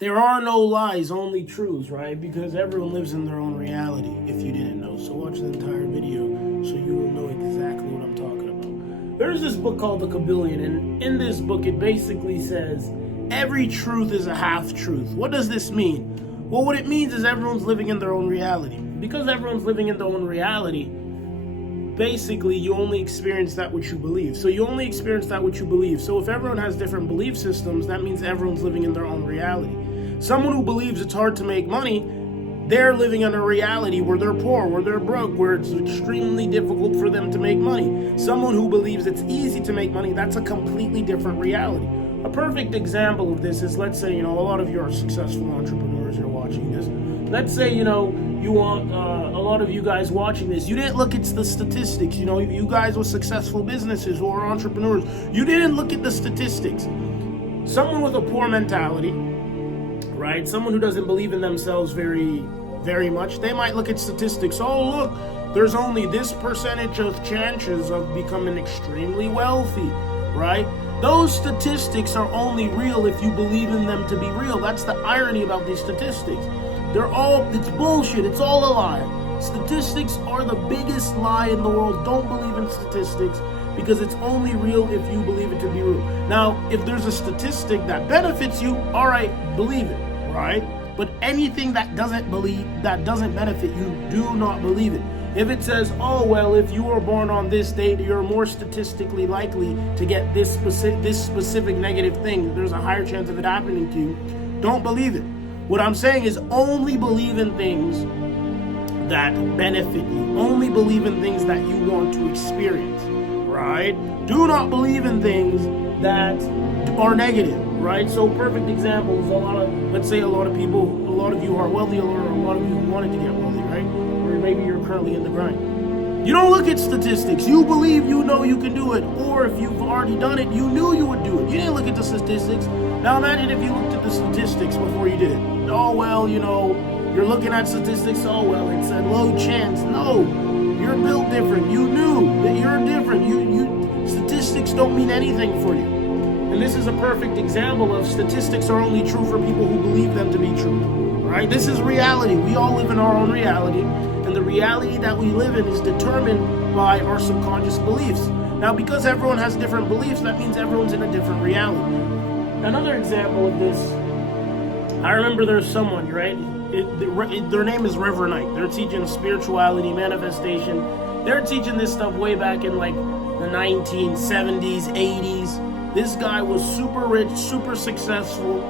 There are no lies, only truths, right? Because everyone lives in their own reality, if you didn't know. So watch the entire video so you will know exactly what I'm talking about. There's this book called The Kabbalion, and in this book it basically says every truth is a half-truth. What does this mean? Well, what it means is everyone's living in their own reality. Because everyone's living in their own reality, basically you only experience that which you believe. So you only experience that which you believe. So if everyone has different belief systems, that means everyone's living in their own reality. Someone who believes it's hard to make money, they're living in a reality where they're poor, where they're broke, where it's extremely difficult for them to make money. Someone who believes it's easy to make money, that's a completely different reality. A perfect example of this is, let's say, a lot of you are successful entrepreneurs, you're watching this. Let's say, you want a lot of you guys watching this, you didn't look at the statistics. You guys with successful businesses or entrepreneurs, you didn't look at the statistics. Someone with a poor mentality, right? Someone who doesn't believe in themselves very, very much, they might look at statistics. Oh, look, there's only this percentage of chances of becoming extremely wealthy, right? Those statistics are only real if you believe in them to be real. That's the irony about these statistics. It's bullshit. It's all a lie. Statistics are the biggest lie in the world. Don't believe in statistics because it's only real if you believe it to be real. Now, if there's a statistic that benefits you, all right, believe it, right? But anything that doesn't benefit you, do not believe it. If it says, oh, well, if you were born on this date, you're more statistically likely to get this specific negative thing, there's a higher chance of it happening to you, don't believe it. What I'm saying is only believe in things that benefit you. Only believe in things that you want to experience, right? Do not believe in things that are negative, right? So perfect example is let's say a lot of you are wealthy, or a lot of you wanted to get wealthy, right? Or maybe you're currently in the grind. You don't look at statistics. You believe you know you can do it. Or if you've already done it, you knew you would do it. You didn't look at the statistics. Now imagine if you looked at the statistics before you did it. Oh, well, you're looking at statistics. Oh, well, it's a low chance. No, you're built different. You knew that you're different. Statistics don't mean anything for you. And this is a perfect example of statistics are only true for people who believe them to be true, right? This is reality. We all live in our own reality. And the reality that we live in is determined by our subconscious beliefs. Now, because everyone has different beliefs, that means everyone's in a different reality. Another example of this, I remember there's someone, right? Their name is Reverend Ike. They're teaching spirituality, manifestation. They're teaching this stuff way back in like the 1970s, 80s. This guy was super rich, super successful,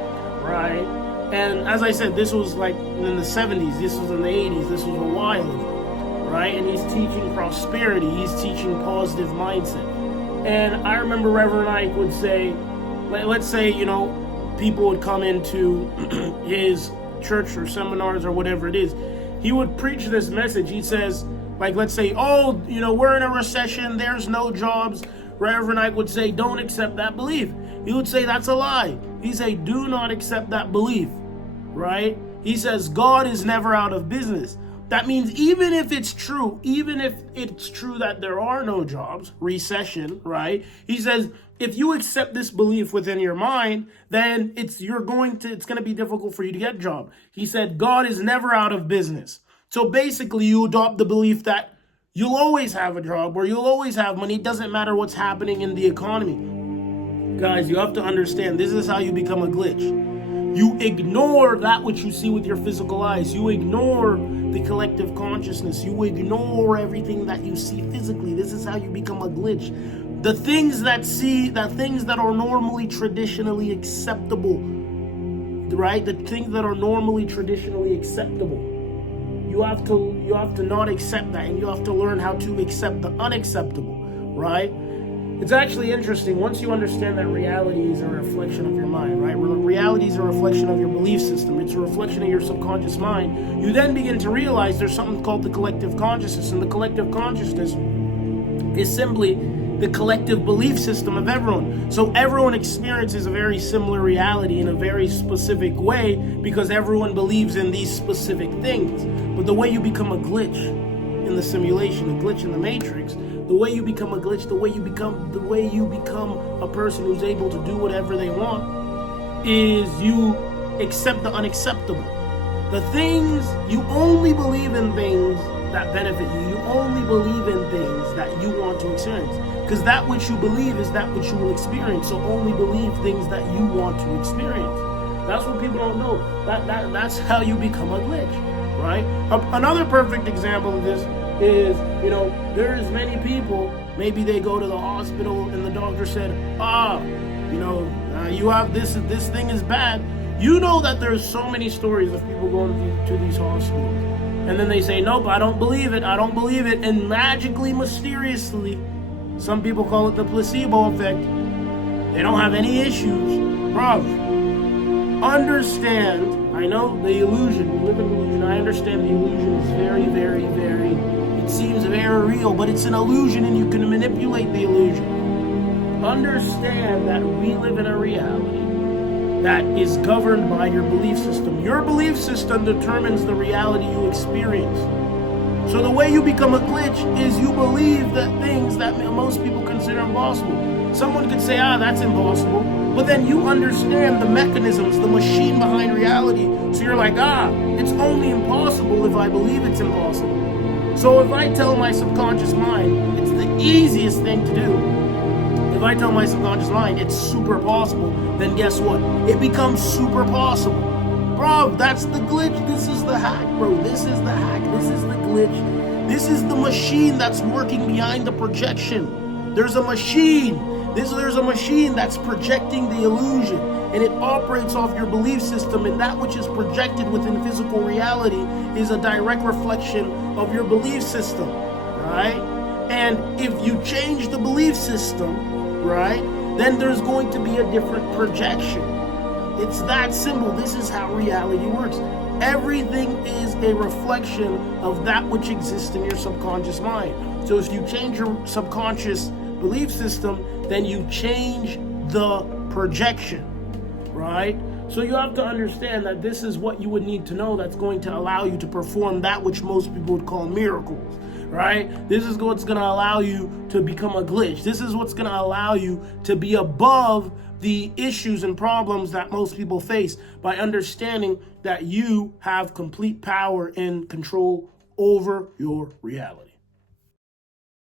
right? And as I said, this was like in the 70s, this was in the 80s, this was a while ago, right? And he's teaching prosperity, he's teaching positive mindset. And I remember Reverend Ike would say, let's say, people would come into his church or seminars or whatever it is. He would preach this message. He says, let's say, we're in a recession, there's no jobs. Reverend Ike would say, don't accept that belief. He would say, that's a lie. He'd say, do not accept that belief, right? He says, God is never out of business. That means even if it's true that there are no jobs, recession, right? He says, if you accept this belief within your mind, then it's going to be difficult for you to get a job. He said, God is never out of business. So basically you adopt the belief that you'll always have a job or you'll always have money. It doesn't matter what's happening in the economy. Guys, you have to understand, this is how you become a glitch. You ignore that which you see with your physical eyes. You ignore the collective consciousness. You ignore everything that you see physically. This is how you become a glitch. The things that are normally traditionally acceptable, right? The things that are normally traditionally acceptable. You have to not accept that, and you have to learn how to accept the unacceptable, right? It's actually interesting. Once you understand that reality is a reflection of your mind, right? Reality is a reflection of your belief system. It's a reflection of your subconscious mind. You then begin to realize there's something called the collective consciousness, and the collective consciousness is simply the collective belief system of everyone. So everyone experiences a very similar reality in a very specific way because everyone believes in these specific things. But the way you become a glitch in the simulation, a glitch in the matrix, the way you become a glitch, the way you become a person who's able to do whatever they want is you accept the unacceptable. The things, you only believe in things that benefit you. You only believe in things that you want to experience. Because that which you believe is that which you will experience. So only believe things that you want to experience. That's what people don't know. That's how you become a glitch, right? Another perfect example of this is, there's many people, maybe they go to the hospital and the doctor said, you have this thing is bad. You know that there's so many stories of people going to these hospitals. And then they say, nope, I don't believe it. And magically, mysteriously, some people call it the placebo effect. They don't have any issues. Bro, understand, I know the illusion, we live in an illusion. I understand the illusion is very, very, very, it seems very real, but it's an illusion and you can manipulate the illusion. Understand that we live in a reality that is governed by your belief system. Your belief system determines the reality you experience. So the way you become a glitch is you believe that things that most people consider impossible. Someone could say, that's impossible. But then you understand the mechanisms, the machine behind reality. So you're like, it's only impossible if I believe it's impossible. So if I tell my subconscious mind, it's the easiest thing to do. If I tell my subconscious mind it's super possible, then guess what? It becomes super possible. Bro, that's the glitch. This is the hack, bro. This is the hack. This is the glitch. This is the machine that's working behind the projection. There's a machine. There's a machine that's projecting the illusion, and it operates off your belief system, and that which is projected within physical reality is a direct reflection of your belief system, right? And if you change the belief system, right, then there's going to be a different projection. It's that simple. This is how reality works. Everything is a reflection of that which exists in your subconscious mind. So if you change your subconscious belief system, then you change the projection, right? So you have to understand that this is what you would need to know that's going to allow you to perform that which most people would call miracles, right? This is what's going to allow you to become a glitch. This is what's going to allow you to be above the issues and problems that most people face by understanding that you have complete power and control over your reality.